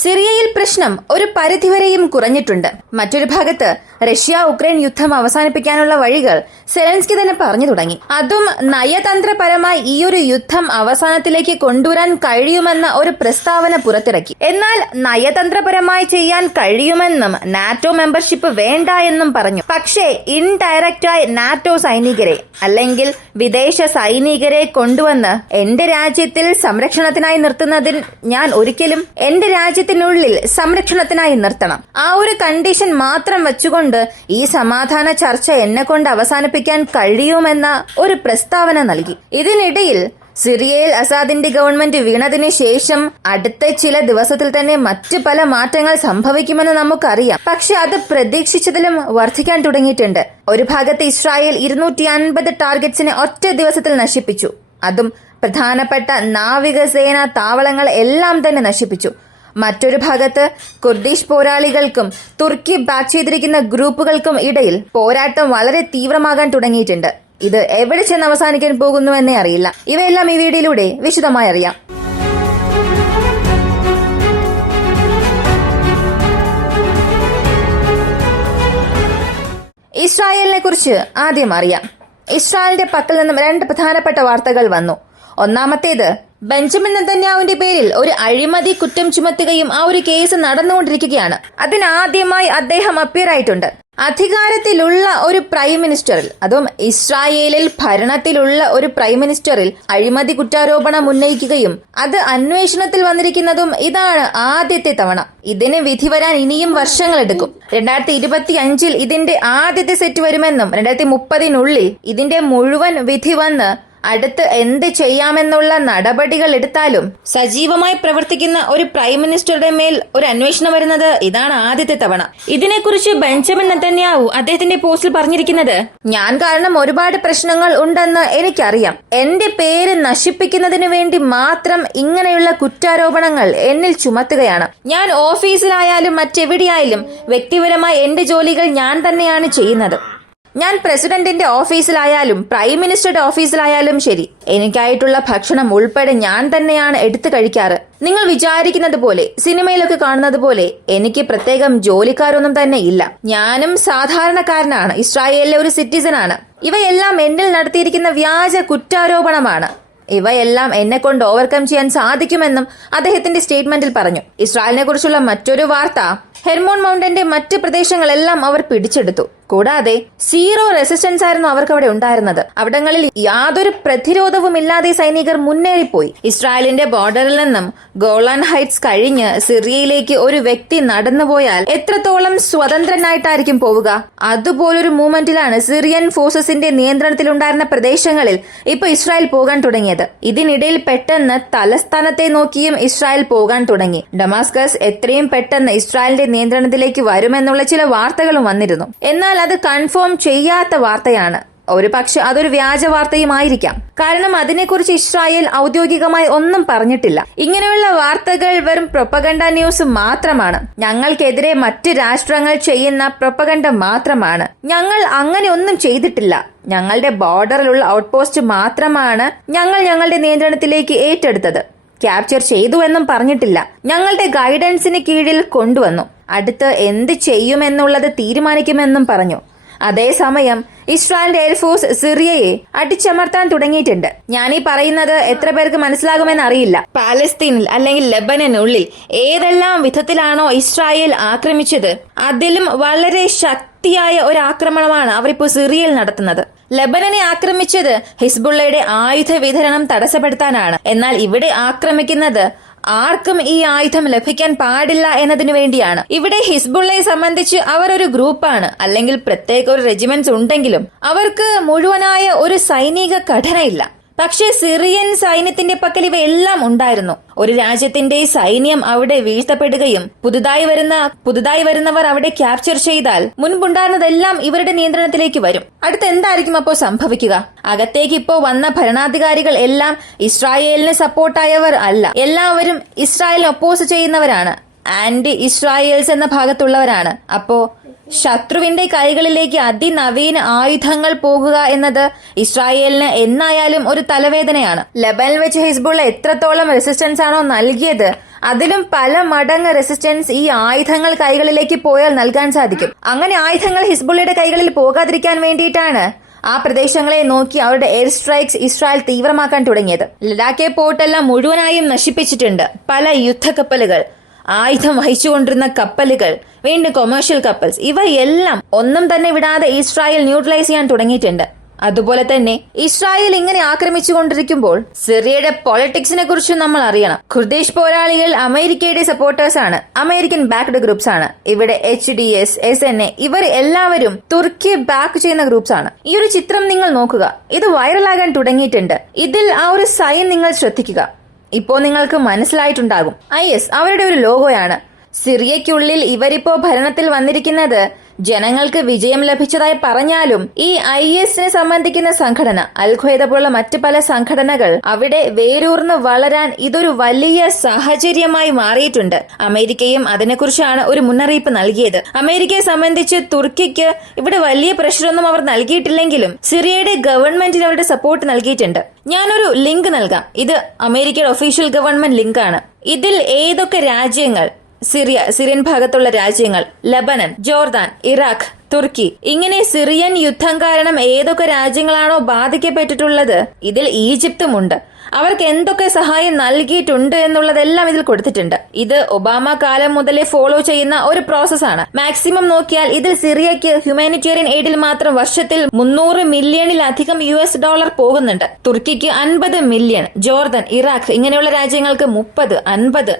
സിറിയയിൽ പ്രശ്നം ഒരു പരിധിവരെയും കുറഞ്ഞിട്ടുണ്ട്. മറ്റൊരു ഭാഗത്ത് റഷ്യ ഉക്രൈൻ യുദ്ധം അവസാനിപ്പിക്കാനുള്ള വഴികൾ സെലൻസ്കി തന്നെ പറഞ്ഞു തുടങ്ങി. അതും നയതന്ത്രപരമായി ഈയൊരു യുദ്ധം അവസാനത്തിലേക്ക് കൊണ്ടുവരാൻ കഴിയുമെന്ന ഒരു പ്രസ്താവന പുറത്തിറക്കി. എന്നാൽ നയതന്ത്രപരമായി ചെയ്യാൻ കഴിയുമെന്നും നാറ്റോ മെമ്പർഷിപ്പ് വേണ്ട എന്നും പറഞ്ഞു. പക്ഷേ ഇൻഡയറക്റ്റായി നാറ്റോ സൈനികരെ അല്ലെങ്കിൽ വിദേശ സൈനികരെ കൊണ്ടുവന്ന് എന്റെ രാജ്യത്തിൽ സംരക്ഷണത്തിനായി നിർത്തുന്നതിൽ ഞാൻ ഒരിക്കലും എന്റെ രാജ്യത്തിനുള്ളിൽ സംരക്ഷണത്തിനായി നിർത്തണം. ആ ഒരു കണ്ടീഷൻ മാത്രം വെച്ചുകൊണ്ട് ഈ സമാധാന ചർച്ച എന്നെ കൊണ്ട് അവസാനിപ്പിക്കാൻ കഴിയുമെന്ന ഒരു പ്രസ്താവന നൽകി. ഇതിനിടയിൽ സിറിയയിൽ അസാദിന്റെ ഗവൺമെന്റ് വീണതിന് ശേഷം അടുത്ത ചില ദിവസത്തിൽ തന്നെ മറ്റ് പല മാറ്റങ്ങൾ സംഭവിക്കുമെന്ന് നമുക്കറിയാം. പക്ഷെ അത് പ്രതീക്ഷിച്ചതിലും വർദ്ധിക്കാൻ തുടങ്ങിയിട്ടുണ്ട്. ഒരു ഭാഗത്ത് ഇസ്രായേൽ 250 ടാർഗറ്റ്സിനെ ഒറ്റ ദിവസത്തിൽ നശിപ്പിച്ചു. അതും പ്രധാനപ്പെട്ട നാവികസേന താവളങ്ങൾ എല്ലാം തന്നെ നശിപ്പിച്ചു. മറ്റൊരു ഭാഗത്ത് കുർദിഷ് പോരാളികൾക്കും തുർക്കി ബാക്ക് ചെയ്തിരിക്കുന്ന ഗ്രൂപ്പുകൾക്കും ഇടയിൽ പോരാട്ടം വളരെ തീവ്രമാകാൻ തുടങ്ങിയിട്ടുണ്ട്. ഇത് എവിടെ ചെന്ന് അവസാനിക്കാൻ പോകുന്നുവെന്നേ അറിയില്ല. ഇവയെല്ലാം ഈ വീഡിയോയിലൂടെ വിശദമായി അറിയാം. ഇസ്രായേലിനെ കുറിച്ച് ആദ്യം അറിയാം. ഇസ്രായേലിന്റെ പക്കൽ നിന്നും 2 പ്രധാനപ്പെട്ട വാർത്തകൾ വന്നു. ഒന്നാമത്തേത്, ബെഞ്ചമിൻ നെതന്യാഹുവിന്റെ പേരിൽ ഒരു അഴിമതി കുറ്റം ചുമത്തുകയും ആ ഒരു കേസ് നടന്നുകൊണ്ടിരിക്കുകയാണ്. അതിനാദ്യമായി അദ്ദേഹം അപ്പിയർ ആയിട്ടുണ്ട്. അധികാരത്തിലുള്ള ഒരു പ്രൈം മിനിസ്റ്ററിൽ, അതും ഇസ്രായേലിൽ ഭരണത്തിലുള്ള ഒരു പ്രൈം മിനിസ്റ്ററിൽ അഴിമതി കുറ്റാരോപണം ഉന്നയിക്കുകയും അത് അന്വേഷണത്തിൽ വന്നിരിക്കുന്നതും ഇതാണ് ആദ്യത്തെ തവണ. ഇതിന് വിധി വരാൻ ഇനിയും വർഷങ്ങളെടുക്കും. 2025 ഇതിന്റെ ആദ്യത്തെ സെറ്റ് വരുമെന്നും 2030 ഇതിന്റെ മുഴുവൻ വിധി വന്ന് അടുത്ത് എന്ത് ചെയ്യാമെന്നുള്ള നടപടികൾ എടുത്താലും സജീവമായി പ്രവർത്തിക്കുന്ന ഒരു പ്രൈം മിനിസ്റ്ററുടെ മേൽ ഒരു അന്വേഷണം വരുന്നത് ഇതാണ് ആദ്യത്തെ തവണ. ഇതിനെക്കുറിച്ച് ബെഞ്ചമിൻ നെതന്യാഹു അദ്ദേഹത്തിന്റെ പോസ്റ്റിൽ പറഞ്ഞിരിക്കുന്നത്, ഞാൻ കാരണം ഒരുപാട് പ്രശ്നങ്ങൾ ഉണ്ടെന്ന് എനിക്കറിയാം. എന്റെ പേര് നശിപ്പിക്കുന്നതിന് വേണ്ടി മാത്രം ഇങ്ങനെയുള്ള കുറ്റാരോപണങ്ങൾ എന്നിൽ ചുമത്തുകയാണ്. ഞാൻ ഓഫീസിലായാലും മറ്റെവിടെയായാലും വ്യക്തിപരമായി എന്റെ ജോലികൾ ഞാൻ തന്നെയാണ് ചെയ്യുന്നത്. ഞാൻ പ്രസിഡന്റിന്റെ ഓഫീസിലായാലും പ്രൈം മിനിസ്റ്ററുടെ ഓഫീസിലായാലും ശരി, എനിക്കായിട്ടുള്ള ഭക്ഷണം ഉൾപ്പെടെ ഞാൻ തന്നെയാണ് എടുത്തു കഴിക്കാറ്. നിങ്ങൾ വിചാരിക്കുന്നത് പോലെ, സിനിമയിലൊക്കെ കാണുന്നത് പോലെ എനിക്ക് പ്രത്യേകം ജോലിക്കാരൊന്നും തന്നെ ഇല്ല. ഞാനും സാധാരണക്കാരനാണ്, ഇസ്രായേലിലെ ഒരു സിറ്റിസനാണ്. ഇവയെല്ലാം എന്നിൽ നടത്തിയിരിക്കുന്ന വ്യാജ കുറ്റാരോപണമാണ്. ഇവയെല്ലാം എന്നെ കൊണ്ട് ഓവർകം ചെയ്യാൻ സാധിക്കുമെന്നും അദ്ദേഹത്തിന്റെ സ്റ്റേറ്റ്മെന്റിൽ പറഞ്ഞു. ഇസ്രായേലിനെ കുറിച്ചുള്ള മറ്റൊരു വാർത്ത, ഹെർമോൺ മൗണ്ടന്റെ മറ്റ് പ്രദേശങ്ങളെല്ലാം അവർ പിടിച്ചെടുത്തു. കൂടാതെ 0 റെസിസ്റ്റൻസ് ആയിരുന്നു അവർക്ക് അവിടെ ഉണ്ടായിരുന്നത്. അവിടങ്ങളിൽ യാതൊരു പ്രതിരോധവും ഇല്ലാതെ സൈനികർ മുന്നേറിപ്പോയി. ഇസ്രായേലിന്റെ ബോർഡറിൽ നിന്നും ഗോളാൻ ഹൈറ്റ്സ് കഴിഞ്ഞ് സിറിയയിലേക്ക് ഒരു വ്യക്തി നടന്നുപോയാൽ എത്രത്തോളം സ്വതന്ത്രനായിട്ടായിരിക്കും പോവുക? അതുപോലൊരു മൂവ്മെന്റിലാണ് സിറിയൻ ഫോഴ്സസിന്റെ നിയന്ത്രണത്തിലുണ്ടായിരുന്ന പ്രദേശങ്ങളിൽ ഇപ്പൊ ഇസ്രായേൽ പോകാൻ തുടങ്ങിയത്. ഇതിനിടയിൽ പെട്ടെന്ന് തലസ്ഥാനത്തെ നോക്കിയും ഇസ്രായേൽ പോകാൻ തുടങ്ങി. ഡമാസ്കസ് എത്രയും പെട്ടെന്ന് ഇസ്രായേലിന്റെ നിയന്ത്രണത്തിലേക്ക് വരുമെന്നുള്ള ചില വാർത്തകളും വന്നിരുന്നു. എന്നാൽ അത് കൺഫേം ചെയ്യാത്ത വാർത്തയാണ്. ഒരു പക്ഷെ അതൊരു വ്യാജ വാർത്തയുമായിരിക്കാം. കാരണം അതിനെക്കുറിച്ച് ഇസ്രായേൽ ഔദ്യോഗികമായി ഒന്നും പറഞ്ഞിട്ടില്ല. ഇങ്ങനെയുള്ള വാർത്തകൾ വെറും പ്രൊപ്പഗണ്ട ന്യൂസ് മാത്രമാണ്. ഞങ്ങൾക്കെതിരെ മറ്റ് രാഷ്ട്രങ്ങൾ ചെയ്യുന്ന പ്രൊപ്പഗണ്ട മാത്രമാണ്. ഞങ്ങൾ അങ്ങനെ ഒന്നും ചെയ്തിട്ടില്ല. ഞങ്ങളുടെ ബോർഡറിലുള്ള ഔട്ട്പോസ്റ്റ് മാത്രമാണ് ഞങ്ങൾ ഞങ്ങളുടെ നിയന്ത്രണത്തിലേക്ക് ഏറ്റെടുത്തത്. ക്യാപ്ചർ ചെയ്തു എന്നും പറഞ്ഞിട്ടില്ല. ഞങ്ങളുടെ ഗൈഡൻസിന് കീഴിൽ കൊണ്ടുവന്നു. അടുത്ത് എന്ത് ചെയ്യുമെന്നുള്ളത് തീരുമാനിക്കുമെന്നും പറഞ്ഞു. അതേസമയം ഇസ്രായേലിന്റെ എയർഫോഴ്സ് സിറിയയെ അടിച്ചമർത്താൻ തുടങ്ങിയിട്ടുണ്ട്. ഞാനീ പറയുന്നത് എത്ര പേർക്ക് മനസ്സിലാകുമെന്ന് അറിയില്ല. പാലസ്തീനിൽ അല്ലെങ്കിൽ ലെബനനുള്ളിൽ ഏതെല്ലാം വിധത്തിലാണോ ഇസ്രായേൽ ആക്രമിച്ചത്, അതിലും വളരെ ശക്തിയായ ഒരു ആക്രമണമാണ് അവരിപ്പോൾ സിറിയയിൽ നടത്തുന്നത്. ലെബനനെ ആക്രമിച്ചത് ഹിസ്ബുള്ളയുടെ ആയുധ വിതരണം തടസ്സപ്പെടുത്താനാണ്. എന്നാൽ ഇവിടെ ആക്രമിക്കുന്നത് ആർക്കും ഈ ആയുധം ലഭിക്കാൻ പാടില്ല എന്നതിനു വേണ്ടിയാണ്. ഇവിടെ ഹിസ്ബുള്ളയെ സംബന്ധിച്ച് അവർ ഒരു ഗ്രൂപ്പാണ്, അല്ലെങ്കിൽ പ്രത്യേക ഒരു റെജിമെന്റ്സ് ഉണ്ടെങ്കിലും അവർക്ക് മുഴുവനായ ഒരു സൈനിക ഘടനയില്ല. പക്ഷേ സിറിയൻ സൈന്യത്തിന്റെ പക്കൽ ഇവയെല്ലാം ഉണ്ടായിരുന്നു. ഒരു രാജ്യത്തിന്റെ സൈന്യം അവിടെ വീഴ്ത്തപ്പെടുകയും പുതുതായി വരുന്നവർ അവിടെ ക്യാപ്ചർ ചെയ്താൽ മുൻപുണ്ടായിരുന്നതെല്ലാം ഇവരുടെ നിയന്ത്രണത്തിലേക്ക് വരും. അടുത്ത് എന്തായിരിക്കും അപ്പോൾ സംഭവിക്കുക? അകത്തേക്ക് ഇപ്പോ വന്ന ഭരണാധികാരികൾ എല്ലാം ഇസ്രായേലിന് സപ്പോർട്ടായവർ അല്ല. എല്ലാവരും ഇസ്രായേലിനെ ഒപ്പോസ് ചെയ്യുന്നവരാണ്. ആന്റി ഇസ്രായേൽസ് എന്ന ഭാഗത്തുള്ളവരാണ്. അപ്പോ ശത്രുവിന്റെ കൈകളിലേക്ക് അതിനവീന ആയുധങ്ങൾ പോകുക എന്നത് ഇസ്രായേലിന് എന്നായാലും ഒരു തലവേദനയാണ്. ലബനിൽ വെച്ച് ഹിസ്ബുള്ള എത്രത്തോളം റെസിസ്റ്റൻസ് ആണോ നൽകിയത്, അതിലും പല മടങ്ങ് റെസിസ്റ്റൻസ് ഈ ആയുധങ്ങൾ കൈകളിലേക്ക് പോയാൽ നൽകാൻ സാധിക്കും. അങ്ങനെ ആയുധങ്ങൾ ഹിസ്ബുള്ളയുടെ കൈകളിൽ പോകാതിരിക്കാൻ വേണ്ടിയിട്ടാണ് ആ പ്രദേശങ്ങളെ നോക്കി അവരുടെ എയർ സ്ട്രൈക്സ് ഇസ്രായേൽ തീവ്രമാക്കാൻ തുടങ്ങിയത്. ലഡാക്കെ പോർട്ടെല്ലാം മുഴുവനായും നശിപ്പിച്ചിട്ടുണ്ട്. പല യുദ്ധക്കപ്പലുകൾ, ആയുധം വഹിച്ചുകൊണ്ടിരുന്ന കപ്പലുകൾ, വീണ്ടും കൊമേഴ്ഷ്യൽ കപ്പൽസ്, ഇവയെല്ലാം ഒന്നും തന്നെ വിടാതെ ഇസ്രായേൽ ന്യൂട്രലൈസ് ചെയ്യാൻ തുടങ്ങിയിട്ടുണ്ട്. അതുപോലെ തന്നെ ഇസ്രായേൽ ഇങ്ങനെ ആക്രമിച്ചുകൊണ്ടിരിക്കുമ്പോൾ സിറിയയുടെ പൊളിറ്റിക്സിനെ കുറിച്ചും നമ്മൾ അറിയണം. ഖുർദിഷ് പോരാളികൾ അമേരിക്കയുടെ സപ്പോർട്ടേഴ്സ് ആണ്, അമേരിക്കൻ ബാക്ക്ഡ് ഗ്രൂപ്പ്സ് ആണ്. ഇവിടെ HDS, SNA ഇവർ എല്ലാവരും തുർക്കി ബാക്ക് ചെയ്യുന്ന ഗ്രൂപ്പ്സ് ആണ്. ഈ ഒരു ചിത്രം നിങ്ങൾ നോക്കുക, ഇത് വൈറലാകാൻ തുടങ്ങിയിട്ടുണ്ട്. ഇതിൽ ആ ഒരു സൈൻ നിങ്ങൾ ശ്രദ്ധിക്കുക. ഇപ്പോ നിങ്ങൾക്ക് മനസ്സിലായിട്ടുണ്ടാകും, IS അവരുടെ ഒരു ലോഗോയാണ്. സിറിയയ്ക്കുള്ളിൽ ഇവരിപ്പോ ഭരണത്തിൽ വന്നിരിക്കുന്നത് ജനങ്ങൾക്ക് വിജയം ലഭിച്ചതായി പറഞ്ഞാലും ഈ ISനെ സംബന്ധിക്കുന്ന സംഘടന, അൽ-ഖ്വയ്ദ പോലുള്ള മറ്റ് പല സംഘടനകൾ അവിടെ വേരൂർന്ന് വളരാൻ ഇതൊരു വലിയ സാഹചര്യമായി മാറിയിട്ടുണ്ട്. അമേരിക്കയും അതിനെക്കുറിച്ചാണ് ഒരു മുന്നറിയിപ്പ് നൽകിയത്. അമേരിക്കയെ സംബന്ധിച്ച് തുർക്കിക്ക് ഇവിടെ വലിയ പ്രഷറൊന്നും അവർ നൽകിയിട്ടില്ലെങ്കിലും സിറിയയുടെ ഗവൺമെന്റിന് അവരുടെ സപ്പോർട്ട് നൽകിയിട്ടുണ്ട്. ഞാനൊരു ലിങ്ക് നൽകാം. ഇത് അമേരിക്കയുടെ ഒഫീഷ്യൽ ഗവൺമെന്റ് ലിങ്കാണ്. ഇതിൽ ഏതൊക്കെ രാജ്യങ്ങൾ, സിറിയൻ ഭാഗത്തുള്ള രാജ്യങ്ങൾ, ലബനൻ, ജോർദാൻ, ഇറാഖ്, തുർക്കി, ഇങ്ങനെ സിറിയൻ യുദ്ധം കാരണം ഏതൊക്കെ രാജ്യങ്ങളാണോ ബാധിക്കപ്പെട്ടിട്ടുള്ളത്, ഇതിൽ ഈജിപ്തുമുണ്ട്. അവർക്ക് എന്തൊക്കെ സഹായം നൽകിയിട്ടുണ്ട് എന്നുള്ളതെല്ലാം ഇതിൽ കൊടുത്തിട്ടുണ്ട്. ഇത് ഒബാമ കാലം മുതലേ ഫോളോ ചെയ്യുന്ന ഒരു പ്രോസസ്സാണ്. മാക്സിമം നോക്കിയാൽ ഇതിൽ സിറിയയ്ക്ക് ഹ്യൂമാനിറ്റേറിയൻ എയ്ഡിൽ മാത്രം വർഷത്തിൽ 300 മില്യണിലധികം $US പോകുന്നുണ്ട്. തുർക്കിക്ക് 50 മില്യൺ, ജോർദൻ, ഇറാഖ് ഇങ്ങനെയുള്ള രാജ്യങ്ങൾക്ക് 30, 50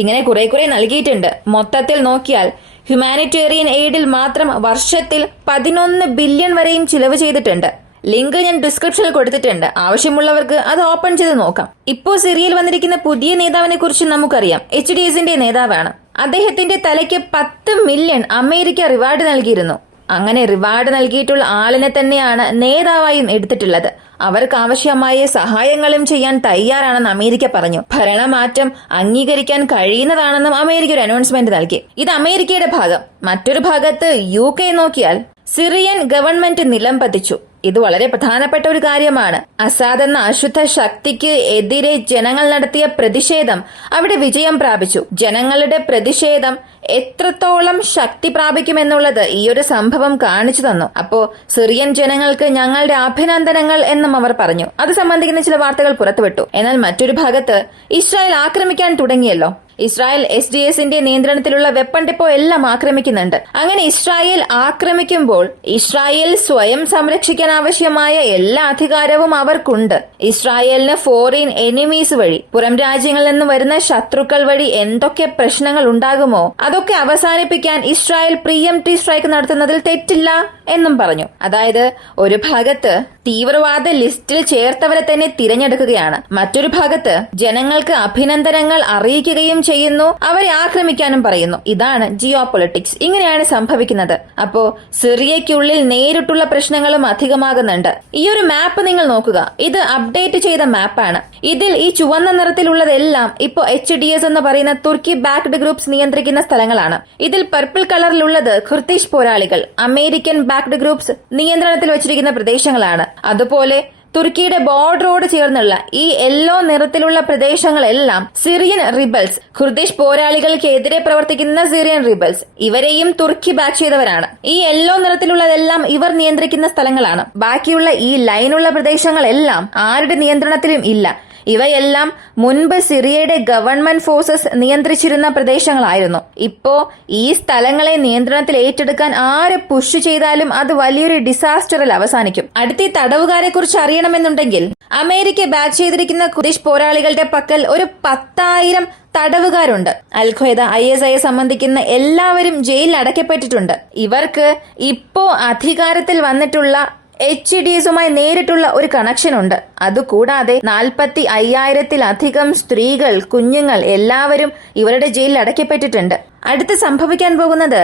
ഇങ്ങനെ കുറെ നൽകിയിട്ടുണ്ട്. മൊത്തത്തിൽ നോക്കിയാൽ ഹ്യൂമാനിറ്റേറിയൻ എയ്ഡിൽ മാത്രം വർഷത്തിൽ 11 ബില്യൺ വരെയും ചിലവ് ചെയ്തിട്ടുണ്ട്. ലിങ്ക് ഞാൻ ഡിസ്ക്രിപ്ഷനിൽ കൊടുത്തിട്ടുണ്ട്. ആവശ്യമുള്ളവർക്ക് അത് ഓപ്പൺ ചെയ്ത് നോക്കാം. ഇപ്പോൾ സിറിയയിൽ വന്നിരിക്കുന്ന പുതിയ നേതാവിനെ കുറിച്ച് നമുക്കറിയാം. HDSന്റെ നേതാവാണ്. അദ്ദേഹത്തിന്റെ തലയ്ക്ക് 10 മില്യൺ അമേരിക്ക റിവാർഡ് നൽകിയിരുന്നു. അങ്ങനെ റിവാർഡ് നൽകിയിട്ടുള്ള ആളിനെ തന്നെയാണ് നേതാവായും എടുത്തിട്ടുള്ളത്. അവർക്ക് ആവശ്യമായ സഹായങ്ങളും ചെയ്യാൻ തയ്യാറാണെന്ന് അമേരിക്ക പറഞ്ഞു. ഭരണമാറ്റം അംഗീകരിക്കാൻ കഴിയുന്നതാണെന്നും അമേരിക്ക ഒരു അനൗൺസ്മെന്റ് നൽകി. ഇത് അമേരിക്കയുടെ ഭാഗം. മറ്റൊരു ഭാഗത്ത് UK നോക്കിയാൽ സിറിയൻ ഗവൺമെന്റ് നിലം പതിച്ചു. ഇത് വളരെ പ്രധാനപ്പെട്ട ഒരു കാര്യമാണ്. അസാദ് എന്ന അശുദ്ധ ശക്തിക്ക് എതിരെ ജനങ്ങൾ നടത്തിയ പ്രതിഷേധം അവിടെ വിജയം പ്രാപിച്ചു. ജനങ്ങളുടെ പ്രതിഷേധം എത്രത്തോളം ശക്തി പ്രാപിക്കുമെന്നുള്ളത് ഈ ഒരു സംഭവം കാണിച്ചു തന്നു. അപ്പോ സിറിയൻ ജനങ്ങൾക്ക് ഞങ്ങളുടെ അഭിനന്ദനങ്ങൾ എന്നും അവർ പറഞ്ഞു. അത് സംബന്ധിക്കുന്ന ചില വാർത്തകൾ പുറത്തുവിട്ടു. എന്നാൽ മറ്റൊരു ഭാഗത്ത് ഇസ്രായേൽ ആക്രമിക്കാൻ തുടങ്ങിയല്ലോ. ഇസ്രായേൽ HDSന്റെ നിയന്ത്രണത്തിലുള്ള വെപ്പൺ ഡിപ്പോ എല്ലാം ആക്രമിക്കുന്നുണ്ട്. അങ്ങനെ ഇസ്രായേൽ ആക്രമിക്കുമ്പോൾ ഇസ്രായേൽ സ്വയം സംരക്ഷിക്കാൻ ആവശ്യമായ എല്ലാ അധികാരവും അവർക്കുണ്ട്. ഇസ്രായേലിന് ഫോറിൻ എനിമീസ് വഴി, പുറം രാജ്യങ്ങളിൽ നിന്ന് വരുന്ന ശത്രുക്കൾ വഴി എന്തൊക്കെ പ്രശ്നങ്ങൾ ഉണ്ടാകുമോ അതൊക്കെ അവസാനിപ്പിക്കാൻ ഇസ്രായേൽ പ്രീഎംപ്റ്റീവ് സ്ട്രൈക്ക് നടത്തുന്നതിൽ തെറ്റില്ല എന്നും പറഞ്ഞു. അതായത് ഒരു ഭാഗത്ത് തീവ്രവാദ ലിസ്റ്റിൽ ചേർത്തവരെ തന്നെ തിരഞ്ഞെടുക്കുകയാണ്, മറ്റൊരു ഭാഗത്ത് ജനങ്ങൾക്ക് അഭിനന്ദനങ്ങൾ അറിയിക്കുകയും ചെയ്യുന്നു, അവരെ ആക്രമിക്കാനും പറയുന്നു. ഇതാണ് ജിയോ പൊളിറ്റിക്സ്. ഇങ്ങനെയാണ് സംഭവിക്കുന്നത്. അപ്പോ സിറിയയ്ക്കുള്ളിൽ നേരിട്ടുള്ള പ്രശ്നങ്ങളും അധികമാകുന്നുണ്ട്. ഈ ഒരു മാപ്പ് നിങ്ങൾ നോക്കുക. ഇത് അപ്ഡേറ്റ് ചെയ്ത മാപ്പാണ്. ഇതിൽ ഈ ചുവന്ന നിറത്തിലുള്ളതെല്ലാം ഇപ്പോ HDS എന്ന് പറയുന്ന തുർക്കി ബാക്ക്ഡ് ഗ്രൂപ്പ്സ് നിയന്ത്രിക്കുന്ന സ്ഥലങ്ങളാണ്. ഇതിൽ പർപ്പിൾ കളറിലുള്ളത് ഖുർദിഷ് പോരാളികൾ, അമേരിക്കൻ ബാക്ക്ഡ് ഗ്രൂപ്പ്സ് നിയന്ത്രണത്തിൽ വച്ചിരിക്കുന്ന പ്രദേശങ്ങളാണ്. അതുപോലെ തുർക്കിയുടെ ബോർഡറോട് ചേർന്നുള്ള ഈ യെല്ലോ നിറത്തിലുള്ള പ്രദേശങ്ങളെല്ലാം സിറിയൻ റിബൽസ്, ഖുർദിഷ് പോരാളികൾക്കെതിരെ പ്രവർത്തിക്കുന്ന സിറിയൻ റിബൽസ്, ഇവരെയും തുർക്കി ബാക്ക് ചെയ്തവരാണ്. ഈ യെല്ലോ നിറത്തിലുള്ളതെല്ലാം ഇവർ നിയന്ത്രിക്കുന്ന സ്ഥലങ്ങളാണ്. ബാക്കിയുള്ള ഈ ലൈനുള്ള പ്രദേശങ്ങളെല്ലാം ആരുടെ നിയന്ത്രണത്തിലും ഇല്ല. ഇവയെല്ലാം മുൻപ് സിറിയയുടെ ഗവൺമെന്റ് ഫോഴ്സസ് നിയന്ത്രിച്ചിരുന്ന പ്രദേശങ്ങളായിരുന്നു. ഇപ്പോ ഈ സ്ഥലങ്ങളെ നിയന്ത്രണത്തിൽ ഏറ്റെടുക്കാൻ ആര് പുഷ് ചെയ്താലും അത് വലിയൊരു ഡിസാസ്റ്ററിൽ അവസാനിക്കും. അടുത്ത തടവുകാരെ കുറിച്ച് അറിയണമെന്നുണ്ടെങ്കിൽ അമേരിക്ക ബാക്ക് ചെയ്തിരിക്കുന്ന ഖുർദിഷ് പോരാളികളുടെ പക്കൽ ഒരു 10,000 തടവുകാരുണ്ട്. അൽ-ഖ്വയ്ദ, ISIയെ സംബന്ധിക്കുന്ന എല്ലാവരും ജയിലിൽ അടയ്ക്കപ്പെട്ടിട്ടുണ്ട്. ഇവർക്ക് ഇപ്പോ അധികാരത്തിൽ വന്നിട്ടുള്ള HDSുമായി നേരിട്ടുള്ള ഒരു കണക്ഷൻ ഉണ്ട്. അതുകൂടാതെ 45,000-ലധികം സ്ത്രീകൾ, കുഞ്ഞുങ്ങൾ എല്ലാവരും ഇവരുടെ ജയിലിൽ അടയ്ക്കപ്പെട്ടിട്ടുണ്ട്. അടുത്ത് സംഭവിക്കാൻ പോകുന്നത്,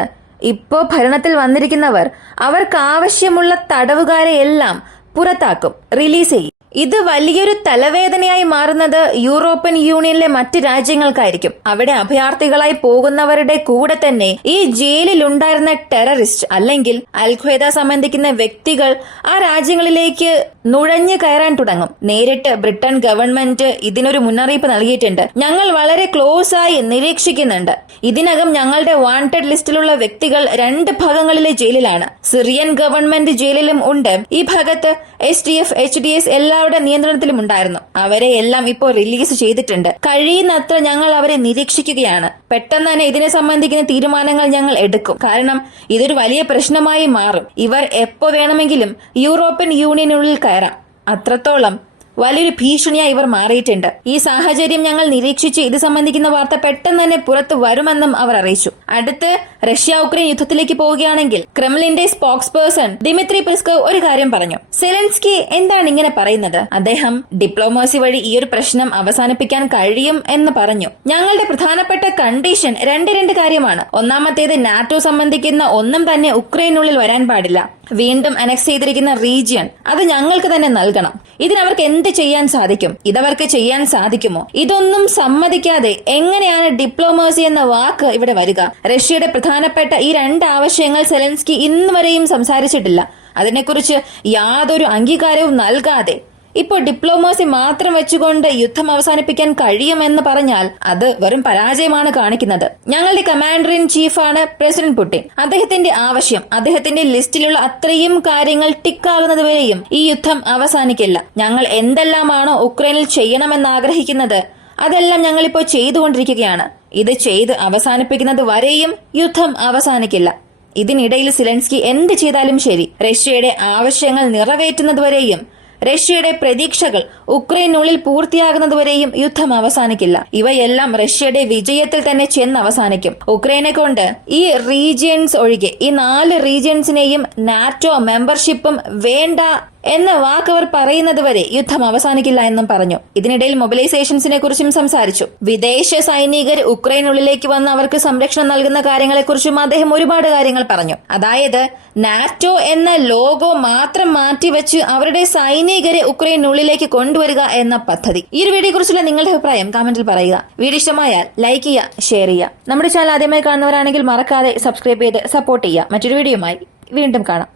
ഇപ്പോ ഭരണത്തിൽ വന്നിരിക്കുന്നവർ അവർക്ക് ആവശ്യമുള്ള തടവുകാരെ എല്ലാം പുറത്താക്കും, റിലീസ് ചെയ്യും. ഇത് വലിയൊരു തലവേദനയായി മാറുന്നത് യൂറോപ്യൻ യൂണിയനിലെ മറ്റ് രാജ്യങ്ങൾക്കായിരിക്കും. അവിടെ അഭയാർത്ഥികളായി പോകുന്നവരുടെ കൂടെ തന്നെ ഈ ജയിലിലുണ്ടായിരുന്ന ടെററിസ്റ്റ് അല്ലെങ്കിൽ അൽഖ്വയ്ദ സംബന്ധിക്കുന്ന വ്യക്തികൾ ആ രാജ്യങ്ങളിലേക്ക് നുഴഞ്ഞു കയറാൻ തുടങ്ങും. നേരിട്ട് ബ്രിട്ടൻ ഗവൺമെന്റ് ഇതിനൊരു മുന്നറിയിപ്പ് നൽകിയിട്ടുണ്ട്. ഞങ്ങൾ വളരെ ക്ലോസ് ആയി നിരീക്ഷിക്കുന്നുണ്ട്. ഇതിനകം ഞങ്ങളുടെ വാണ്ടഡ് ലിസ്റ്റിലുള്ള വ്യക്തികൾ 2 ഭാഗങ്ങളിലെ ജയിലിലാണ്. സിറിയൻ ഗവൺമെന്റ് ജയിലിലും ഉണ്ട്. ഈ ഭാഗത്ത് SDF, HDS എല്ലാവരുടെ നിയന്ത്രണത്തിലും ഉണ്ടായിരുന്നു. അവരെ എല്ലാം ഇപ്പോൾ റിലീസ് ചെയ്തിട്ടുണ്ട്. കഴിയുന്നത്ര ഞങ്ങൾ അവരെ നിരീക്ഷിക്കുകയാണ്. പെട്ടെന്ന് തന്നെ ഇതിനെ സംബന്ധിക്കുന്ന തീരുമാനങ്ങൾ ഞങ്ങൾ എടുക്കും. കാരണം ഇതൊരു വലിയ പ്രശ്നമായി മാറും. ഇവർ എപ്പോ വേണമെങ്കിലും യൂറോപ്യൻ യൂണിയനുള്ളിൽ കയറാം. അത്രത്തോളം വലിയൊരു ഭീഷണിയായി ഇവർ മാറിയിട്ടുണ്ട്. ഈ സാഹചര്യം ഞങ്ങൾ നിരീക്ഷിച്ച് ഇത് സംബന്ധിക്കുന്ന വാർത്ത പെട്ടെന്ന് തന്നെ പുറത്തു വരുമെന്നും അവർ അറിയിച്ചു. അടുത്ത് റഷ്യ ഉക്രൈൻ യുദ്ധത്തിലേക്ക് പോവുകയാണെങ്കിൽ ക്രെംലിന്റെ സ്പോക്സ് പേഴ്സൺ ദിമിത്രി പെസ്കോവ് ഒരു കാര്യം പറഞ്ഞു. സെലൻസ്കി എന്താണ് ഇങ്ങനെ പറയുന്നത്? അദ്ദേഹം ഡിപ്ലോമസി വഴി ഈ ഒരു പ്രശ്നം അവസാനിപ്പിക്കാൻ കഴിയും എന്ന് പറഞ്ഞു. ഞങ്ങളുടെ പ്രധാനപ്പെട്ട കണ്ടീഷൻ രണ്ട് കാര്യമാണ്. ഒന്നാമത്തേത് നാറ്റോ സംബന്ധിക്കുന്ന ഒന്നും തന്നെ ഉക്രൈനുള്ളിൽ വരാൻ പാടില്ല. വീണ്ടും അനക്സ് ചെയ്തിരിക്കുന്ന റീജിയൻ അത് ഞങ്ങൾക്ക് തന്നെ നൽകണം. ഇതിനവർക്ക് എന്ത് ചെയ്യാൻ സാധിക്കും? ഇതവർക്ക് ചെയ്യാൻ സാധിക്കുമോ? ഇതൊന്നും സമ്മതിക്കാതെ എങ്ങനെയാണ് ഡിപ്ലോമസി എന്ന വാക്ക് ഇവിടെ വരിക? റഷ്യയുടെ പ്രധാനപ്പെട്ട ഈ 2 ആവശ്യങ്ങൾ സെലൻസ്കി ഇന്നുവരെയും സംസാരിച്ചിട്ടില്ല. അതിനെക്കുറിച്ച് യാതൊരു അംഗീകാരവും നൽകാതെ ഇപ്പോൾ ഡിപ്ലോമസി മാത്രം വെച്ചുകൊണ്ട് യുദ്ധം അവസാനിപ്പിക്കാൻ കഴിയുമെന്ന് പറഞ്ഞാൽ അത് വെറും പരാജയമാണ് കാണിക്കുന്നത്. ഞങ്ങളുടെ കമാൻഡർ ഇൻ ചീഫാണ് പ്രസിഡന്റ് പുടിൻ. അദ്ദേഹത്തിന്റെ ആവശ്യം, അദ്ദേഹത്തിന്റെ ലിസ്റ്റിലുള്ള അത്രയും കാര്യങ്ങൾ ടിക്കാകുന്നത് വരെയും ഈ യുദ്ധം അവസാനിക്കില്ല. ഞങ്ങൾ എന്തെല്ലാമാണോ ഉക്രൈനിൽ ചെയ്യണമെന്ന് ആഗ്രഹിക്കുന്നത് അതെല്ലാം ഞങ്ങളിപ്പോൾ ചെയ്തുകൊണ്ടിരിക്കുകയാണ്. ഇത് ചെയ്ത് അവസാനിപ്പിക്കുന്നത് വരെയും യുദ്ധം അവസാനിക്കില്ല. ഇതിനിടയിൽ സെലൻസ്കി എന്ത് ചെയ്താലും ശരി, റഷ്യയുടെ ആവശ്യങ്ങൾ നിറവേറ്റുന്നതുവരെയും റഷ്യയുടെ പ്രതീക്ഷകൾ ഉക്രൈനുള്ളിൽ പൂർത്തിയാകുന്നതുവരെയും യുദ്ധം അവസാനിക്കില്ല. ഇവയെല്ലാം റഷ്യയുടെ വിജയത്തിൽ തന്നെ ചെന്ന് അവസാനിക്കും. ഉക്രൈനെ കൊണ്ട് ഈ റീജിയൻസ് ഒഴികെ ഈ 4 റീജിയൻസിനെയും നാറ്റോ മെമ്പർഷിപ്പും വേണ്ട എന്ന വാക്ക് അവർ പറയുന്നത് വരെ യുദ്ധം അവസാനിക്കില്ല എന്നും പറഞ്ഞു. ഇതിനിടയിൽ മൊബിലൈസേഷൻസിനെ കുറിച്ചും സംസാരിച്ചു. വിദേശ സൈനികർ ഉക്രൈനുള്ളിലേക്ക് വന്ന് അവർക്ക് സംരക്ഷണം നൽകുന്ന കാര്യങ്ങളെക്കുറിച്ചും അദ്ദേഹം ഒരുപാട് കാര്യങ്ങൾ പറഞ്ഞു. അതായത് നാറ്റോ എന്ന ലോഗോ മാത്രം മാറ്റിവെച്ച് അവരുടെ സൈനികരെ ഉക്രൈനുള്ളിലേക്ക് കൊണ്ടുവരിക എന്ന പദ്ധതി. ഈ ഒരു വീഡിയോയെ കുറിച്ചുള്ള നിങ്ങളുടെ അഭിപ്രായം കമന്റിൽ പറയുക. വീഡിയോ ഇഷ്ടമായാൽ ലൈക്ക് ചെയ്യുക, ഷെയർ ചെയ്യുക. നമ്മുടെ ചാനൽ ആദ്യമായി കാണുന്നവരാണെങ്കിൽ മറക്കാതെ സബ്സ്ക്രൈബ് ചെയ്ത് സപ്പോർട്ട് ചെയ്യുക. മറ്റൊരു വീഡിയോയുമായി വീണ്ടും കാണാം.